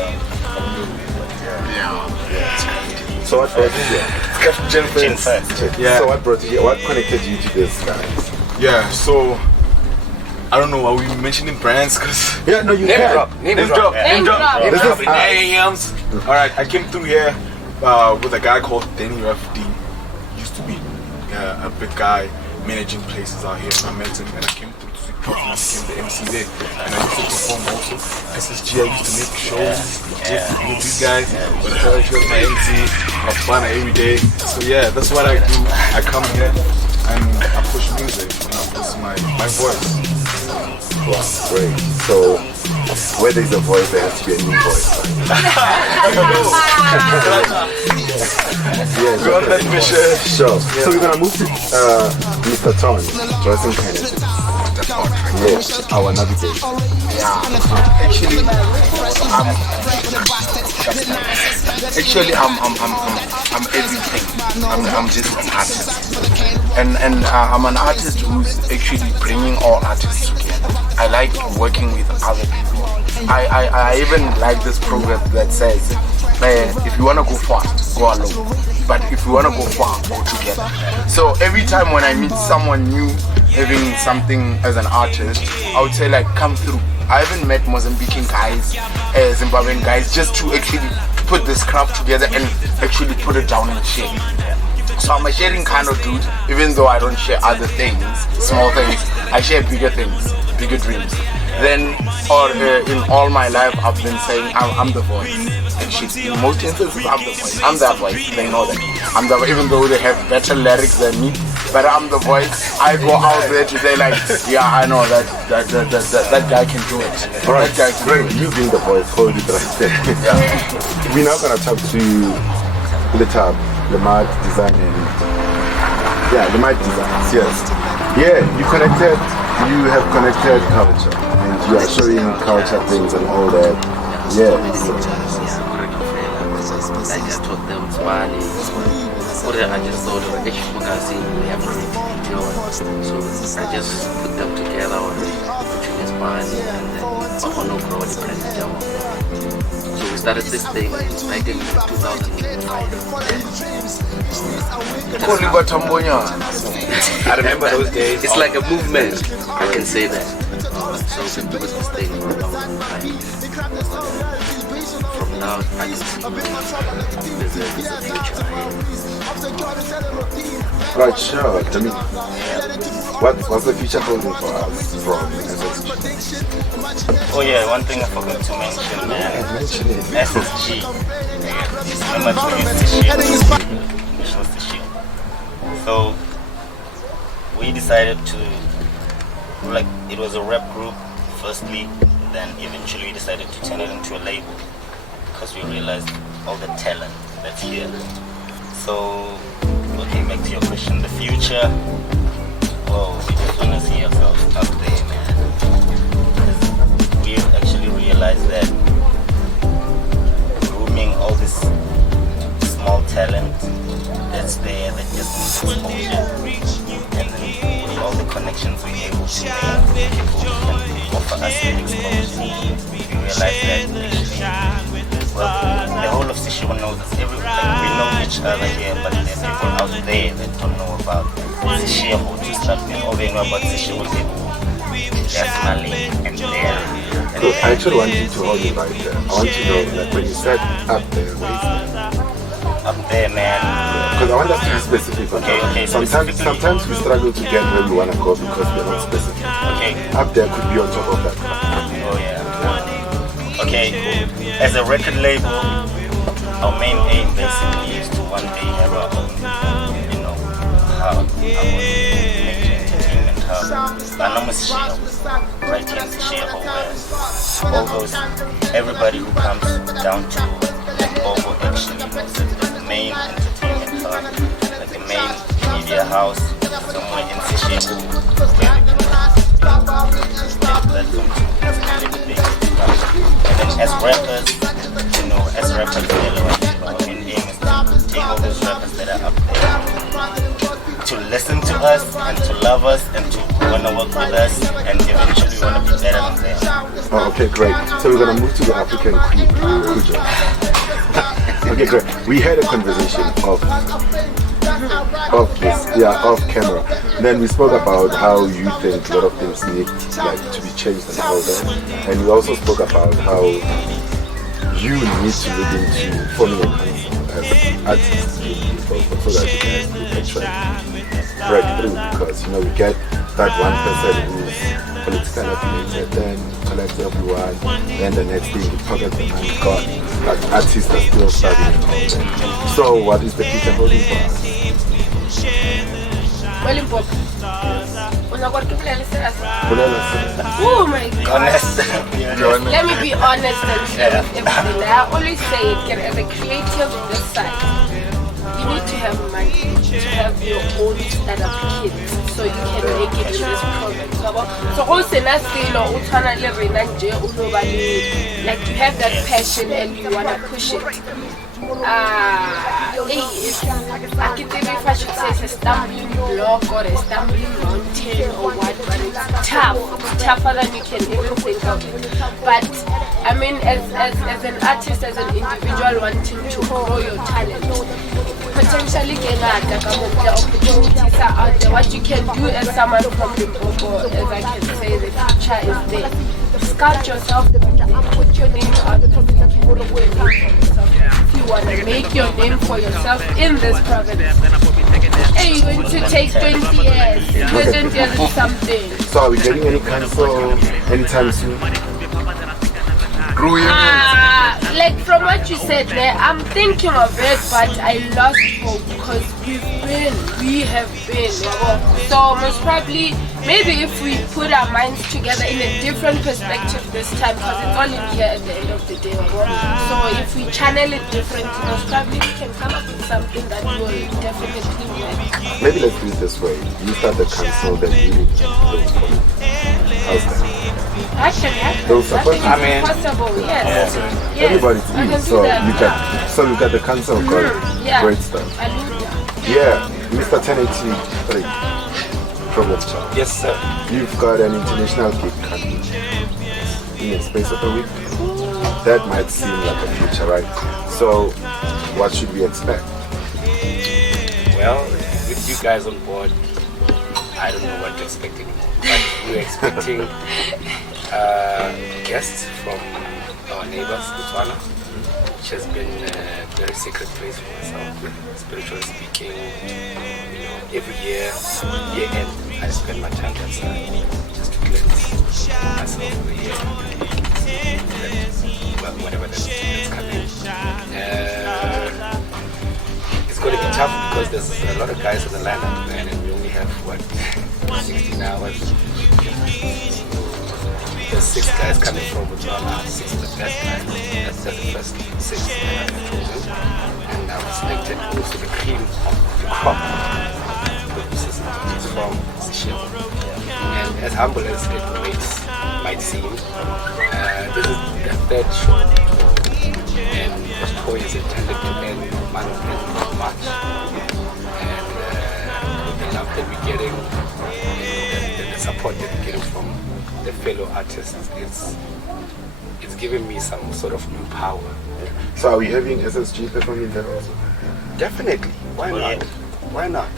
So what brought you here? Gin first. Yeah. So what brought you here? What connected you to this, guys? Yeah, so I don't know, are we mentioning brands? Cause Yeah, no, you Name can. drop. Name drop. This is AMs. Alright, I came through here with a guy called Danny FD. Used to be a big guy managing places out here. And I met him and I came through to see people. I became the MC there. And I used to perform also. SSG, I used to make shows with these guys. But I was my MC. I have fun every day. So yeah, that's what I do. I come here and I push music. And I push my voice. wow, great. So where there's a voice, there has to be a new voice. Yeah, Go on that mission. sure. So we're gonna move to MrTorn Depotre. Yes, our navigator. Actually, I'm everything. I'm just an artist, and I'm an artist who's actually bringing all artists together. I like working with other people. I even like this program that says, if you wanna go fast, go alone. But if you wanna go far, go together. So every time when I meet someone new having something as an artist, I would say like, come through. I even met Mozambican guys, Zimbabwean guys, just to actually put this craft together and actually put it down and share. So I'm a sharing kind of dude, even though I don't share other things, small things. I share bigger things, bigger dreams. Then, in all my life, I've been saying I'm the voice. Actually, in most instances, I'm the voice. I'm that voice. They know that. I'm the, even though they have better lyrics than me, but I'm the voice. I go out there to say like, yeah, I know that guy can do it. Alright, That guy can great. do it. You being the voice, hold it right there. We're now gonna talk to Limad Design and Limad Designs, yes. Yeah, you have connected culture and you are showing culture things and all that. Yeah. Like I taught them Spanish. I just thought of everything, you know. So I just put them together on between Spanish and then so we started this thing back in 2005. I remember those days. It's like a movement, I can say that. So we do this thing for a long time. From now, I can see there's a future ahead. Right, sure. I mean, what's the future holding for us from SSG? Oh yeah, one thing I forgot to mention, man. Mention it. SSG. Remember to use the shield. Which was the shield. So we decided to, like, it was a rap group firstly, then eventually we decided to turn it into a label because we realized all the talent that's here. So, okay, back to your question, the future. Well, we just want to see ourselves up there, man. We actually realized that grooming all this small talent that's there that just needs exposure, and then with all the connections we're able to make, people can offer us that exposure. We realized that actually, well, the whole of Sishiwa knows us. We know each other here, but there's people out there that don't know about Sishiwa to start knowing about Sishiwa people. There's Mali and there. So I actually want you to hold it right there. I want to know that when you said up there, where is that? Up there, man. Because I want us to be specific. Okay, Sometimes we struggle to get where we want to go because we're not specific. Okay. Up there could be on top of that. Oh yeah. Okay. As a record label, our main aim basically is to one day have our own, hub, our major entertainment hub. Anonymous share, right here in the share where all those, everybody who comes down to Limpopo actually knows that it's the main entertainment hub, like the main media house, somewhere in the share where they can get platform to really big stuff. And then as rappers, our main aim is to take all those rappers that are up there to listen to us and to love us and to want to work with us and eventually want to be better than them. Oh, okay, great. So we're gonna move to the African Queen, Kujo. Okay, great. We had a conversation off camera. Then we spoke about how you think a lot of things need to be changed and all that. And we also spoke about how you need to look into forming a council as artists so that you can try break through, because we get that one person who's politically affiliated, then collect everyone, then the next thing you pocket the money, God, that artists are still studying and all that. So what is the future holding for us? Limpopo. Oh my God. Let me be honest and share with everything. I always say it, as a creative on this side, you need to have money to have your own startup kit so you can make it in this province. So also like you have that passion and you want to push it. I can tell if I should say it's a stumbling block or a stumbling mountain or what, but it's tough. It's tougher than you can even think of it. But I mean, as an artist, as an individual wanting to grow your talent, potentially the opportunities are out there. What you can do as someone from Limpopo, as I can say, the future is there. Scout yourself, put your name out if you want to make your name for yourself in this province. Hey, you're going to take 20 years, 20 years or something. So are we getting any council anytime soon? Like from what you said there, I'm thinking of it, but I lost hope because we have been. So most probably, maybe if we put our minds together in a different perspective this time, because it's all in here at the end of the day. So if we channel it differently, most probably we can come up with something that will definitely work. Maybe let's do it this way. You start the council, then you how's that? Actually, Those support. I mean, possible, yes. Everybody's in, so you got the council going. Great stuff. Yeah, Mr. 1083 Problem Child. Yes, sir. You've got an international gig coming in the space of a week. That might seem like a future, right? So, what should we expect? Well, with you guys on board, I don't know what to expect anymore. But we're expecting guests from our neighbors, Botswana, which has been a very sacred place for myself, spiritually speaking. Every year end, I spend my time outside just to cleanse myself for the year. Whatever that's coming. It's going to be tough because there's a lot of guys in the lineup, man, and we only have 16 hours. There's 6 guys coming from Botswana, 6 of the best guys. That's the first 6 that I've chosen. And I've selected also the cream of the crop producers from Seychelles. And as humble as it might seem, this is the 3rd show. And the tour is intended to end month in March. And with the love that we're getting, and the support that we're getting from the fellow artists, it's giving me some sort of new power. So are we having SSG performing there also? Definitely. Why not? Why not?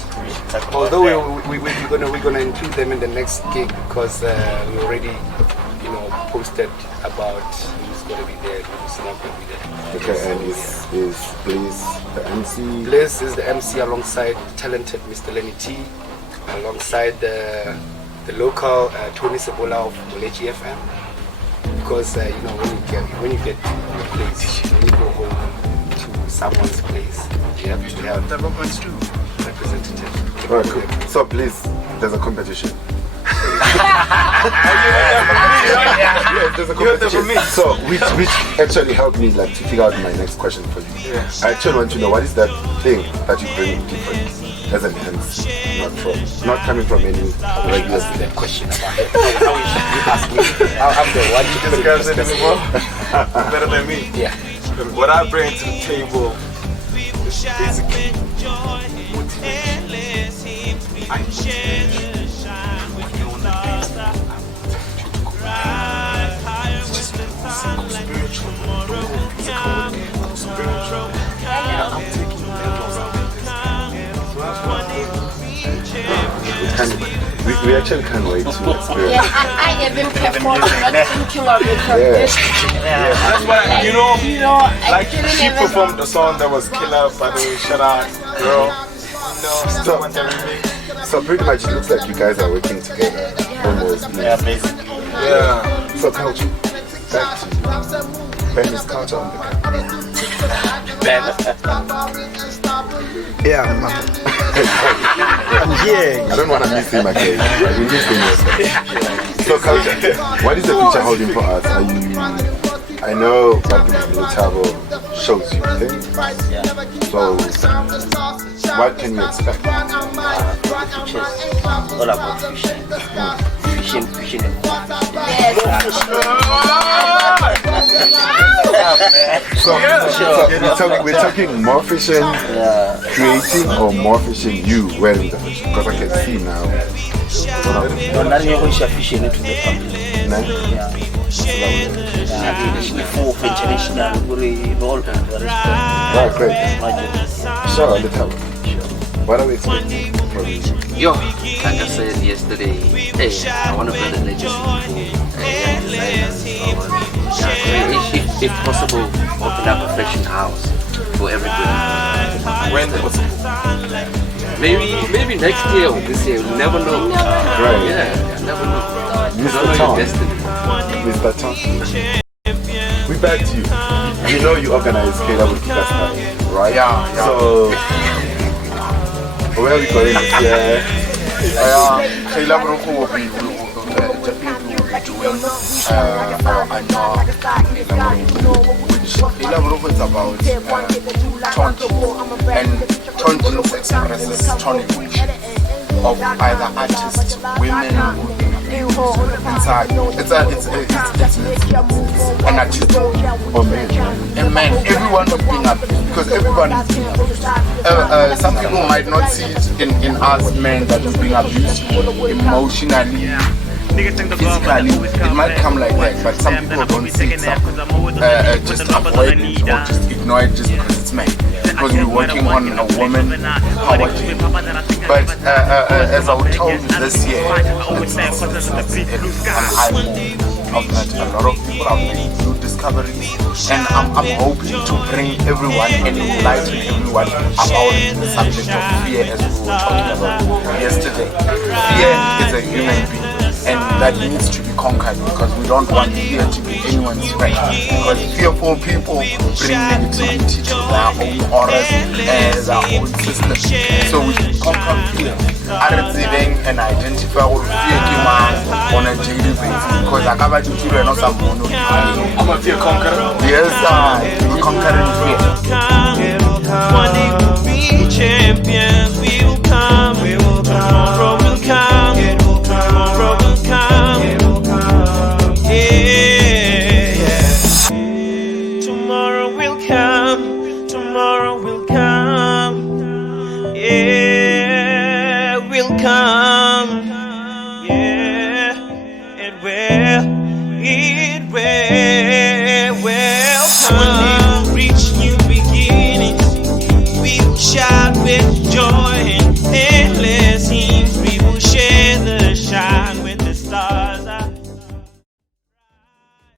Although we're gonna include them in the next gig because we already posted about who's gonna be there, who's not gonna be there. Okay, and is Bliss the MC? Bliss is the MC alongside talented Mr. Lenny T, alongside the local Tony Sebola of Molechi FM. Because when you get to a place, when you go home to someone's place, you have to have the representative. All right, cool. So please, there's a competition. There's a competition. So which actually helped me like to figure out my next question for you. I actually want to know what is that thing that you bring different as an enhance, not coming from any regular that question about it. How you ask me? I'm the one you Discuss it anymore. Better than me. Yeah. What I bring to the table is basically motivation. I motivate you. When you're on the beat, it's just physical, spiritual, spiritual. I'm taking levels out of this. So that's what we actually can't wait to experience. Yeah, I even performed, not thinking of it from this. that's what you know. I Like didn't she even- performed the song that was killer, by the way. Shout out, girl. Stop. So pretty much it looks like you guys are working together almost. Yeah, basically. Yeah. So culture, back to Ben is culture on the Yeah, man. I'm here. I don't want to miss him again. We miss him also. So culture, what is the future holding for us? Are you? I know that the travel shows you things. So what can you expect? All about fishing. Fishing and more. So we're talking more fishing, creating, or more fishing you wearing the fish? Because I can see now. Not even fishing into the public. No? Right, great. Sure, let's have it. What are we expecting from you? Yo, like I said yesterday, hey, I want to build a legacy for young designers. If possible, open up a fashion house for everybody. When possible. Maybe next year or this year, you never know. Right. Yeah, you never know. You don't Mr. know your Tom. destiny. Mr. Tom. We back to you. You know you organize Kayla with Kasta, right? Yeah. So, where are we going this year? Kayla Broko will be definitely doing our annual Kayla Broko is about tonic, and tonic expresses tonic of either artists, women, inside. It's an artist or men. And men, everyone is being abused because everyone is being abused. Some people might not see it in us men that is being abused emotionally, physically. It might come like that, but some people don't see it. Just avoid it or just ignore it just because it's men. Because we're working on a woman power team. But as I was told this year, it's an eye of that. A lot of people are making new discoveries, and I'm hoping to bring everyone and enlighten everyone about the subject of fear, as we were talking about yesterday. Fear is a human being, and that needs to be conquered because we don't want fear to be anyone's friend. Because fearful people bring negativity to their own auras and their own system. So we should conquer fear. And identify what fear came out on a daily basis because I covered the children or someone. I'm a fear conqueror. Yes, we're conquering fear. One day we'll be champions. We will come. Tomorrow will come. Tomorrow will come. Yeah. Tomorrow will come. Tomorrow will